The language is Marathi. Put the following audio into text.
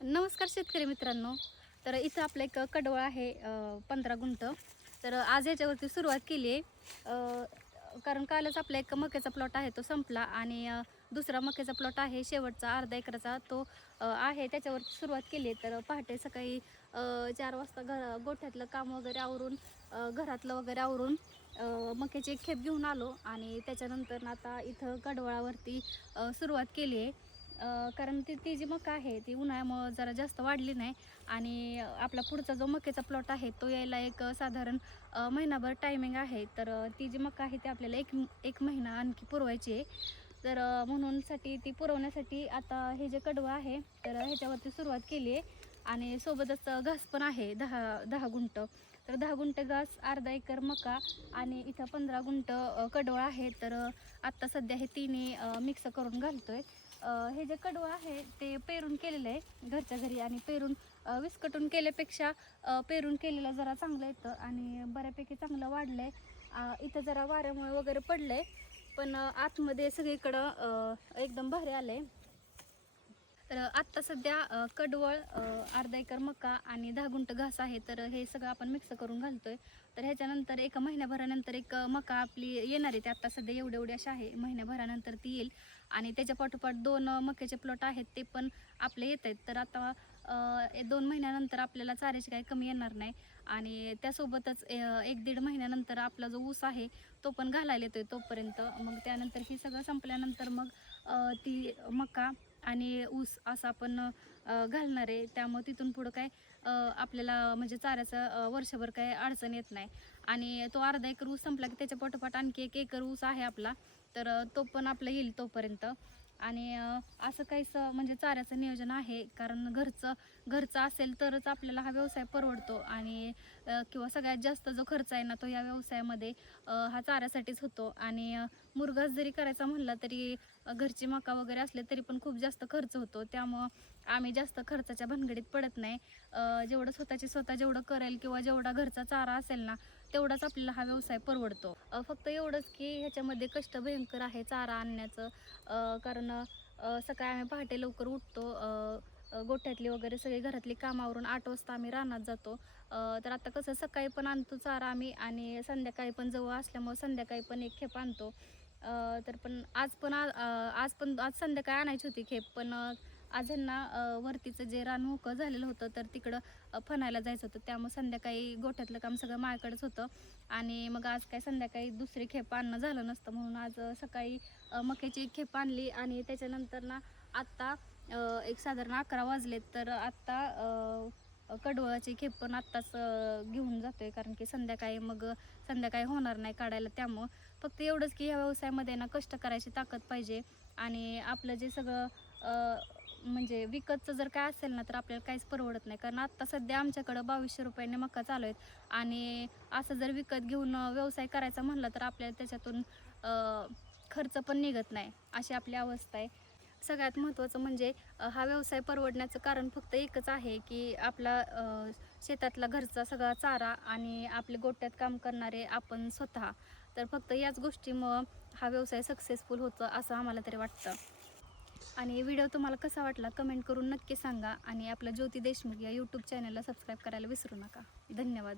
नमस्कार शेतकरी मित्रांनो. तर इथं आपलं एक कडवळ आहे 15 गुंठ. तर आज ह्याच्यावरती सुरुवात केली आहे. कारण कालच आपला एक मक्याचा प्लॉट आहे तो संपला आणि दुसरा मक्याचा प्लॉट आहे शेवटचा अर्धा एकराचा तो आहे त्याच्यावरती सुरुवात केली आहे. तर पहाटे सकाळी 4 वाजता गोठ्यातलं काम वगैरे आवरून घरातलं वगैरे आवरून मक्याची एक खेप घेऊन आलो आणि त्याच्यानंतर आता इथं कडवळावरती सुरुवात केली आहे. कारण ती जी मका आहे ती उन्हाळ्यामुळं जरा जास्त वाढली नाही आणि आपला पुढचा जो मक्याचा प्लॉट आहे तो यायला एक साधारण महिनाभर टायमिंग आहे. तर ती जी मका आहे ती आपल्याला एक महिना आणखी पुरवायची आहे. तर म्हणूनसाठी ती पुरवण्यासाठी आता हे जे कडवं आहे तर ह्याच्यावरती सुरुवात केली आहे आणि सोबतच घास पण आहे 10 गुंठ. तर 10 गुंठ घास, अर्धा एकर मका आणि इथं 15 गुंठ कडवळ आहे. तर आत्ता सध्या हे तिन्ही मिक्स करून घालतोय. हे जे कडवं आहे ते पेरून केलेलं आहे घरच्या घरी आणि पेरून विस्कटून केल्यापेक्षा पेरून केलेलं जरा चांगलं येतं आणि बऱ्यापैकी चांगलं वाढलं आहे. इथं जरा वाऱ्यामुळे वगैरे पडलं आहे पण आतमध्ये सगळीकडं एकदम भारी आलं आहे. तर आत्ता सध्या कडवळ, अर्धा एकर मका आणि 10 गुंठ घास आहे. तर हे सगळं आपण मिक्स करून घालतोय. तर ह्याच्यानंतर एका महिन्याभरानंतर एक मका आपली येणार आहे. ते आत्ता सध्या एवढी अशी आहे, महिन्याभरानंतर ती येईल आणि त्याच्या पाठोपाठ 2 मक्याचे प्लॉट आहेत ते पण आपले येत आहेत. तर आता 2 महिन्यानंतर आपल्याला चाऱ्याची काही कमी येणार नाही आणि त्यासोबतच 1-1.5 महिन्यानंतर आपला जो ऊस आहे तो पण घालायला येतोय तोपर्यंत. मग त्यानंतर ही सगळं संपल्यानंतर मग ती मका आणि ऊस असं आपण घालणार आहे. त्यामुळे तिथून पुढं काय आपल्याला म्हणजे चाऱ्याचं वर्षभर काय अडचण येत नाही आणि तो अर्धा एकर ऊस संपला की त्याच्या पाठोपाठ आणखी 1 एकर ऊस आहे आपला. तर तो पण आपला येईल तोपर्यंत आणि असं काहीसं म्हणजे चाऱ्याचं नियोजन आहे. कारण घरचं असेल तरच आपल्याला हा व्यवसाय परवडतो आणि किंवा सगळ्यात जास्त जो खर्च आहे ना तो या व्यवसायामध्ये हा चाऱ्यासाठीच होतो आणि मुरघास जरी करायचा म्हणला तरी घरची मका वगैरे असले तरी पण खूप जास्त खर्च होतो. त्यामुळं आम्ही जास्त खर्चाच्या भानगडीत पडत नाही. जेवढं स्वतः जेवढं करेल किंवा जेवढा घरचा चारा असेल ना तेवढाच आपल्याला हा व्यवसाय परवडतो. फक्त एवढंच की ह्याच्यामध्ये कष्ट भयंकर आहे चारा आणण्याचं. कारण सकाळी आम्ही पहाटे लवकर उठतो. गोठ्यातली वगैरे सगळी घरातली कामावरून 8 वाजता आम्ही रानात जातो. तर आता कसं सकाळी पण आणतो चारा आम्ही आणि संध्याकाळी पण जवळ असल्यामुळे संध्याकाळी पण एक खेप आणतो. तर पण आज संध्याकाळी आणायची होती खेप पण आज ह्यांना वरतीचं जे रान मोकळं झालेलं होतं तर तिकडं फनायला जायचं होतं. त्यामुळे संध्याकाळी गोठ्यातलं काम सगळं माझ्याकडेच होतं आणि मग आज काय संध्याकाळी दुसरी खेप आणणं झालं नसतं म्हणून आज सकाळी मक्याची एक खेप आणली आणि त्याच्यानंतर ना आत्ता एक साधारण 11 वाजलेत. तर आत्ता कडवळाची खेप पण आत्ताच घेऊन जातोय कारण की संध्याकाळी होणार नाही काढायला. त्यामुळं फक्त एवढंच की ह्या व्यवसायामध्ये ना कष्ट करायची ताकद पाहिजे आणि आपलं जे सगळं म्हणजे विकतचं जर काय असेल ना तर आपल्याला काहीच परवडत नाही. कारण आत्ता सध्या आमच्याकडं 2200 रुपयाने मका चालू आहेत आणि असं जर विकत घेऊन व्यवसाय करायचा म्हणलं तर आपल्याला त्याच्यातून खर्च पण निघत नाही, अशी आपली अवस्था आहे. सगळ्यात महत्त्वाचं म्हणजे हा व्यवसाय परवडण्याचं कारण फक्त एकच आहे की आपला शेतातला घरचा सगळा चारा आणि आपले गोट्यात काम करणारे आपण स्वतः. तर फक्त याच गोष्टीमुळं हा व्यवसाय सक्सेसफुल होतो असं आम्हाला तरी वाटतं. आणि व्हिडिओ तुम्हाला कसा वाटला कमेंट करून नक्की सांगा आणि आपल्या ज्योती देशमुख या यूट्यूब चॅनलला सबस्क्राईब करायला विसरू नका. धन्यवाद.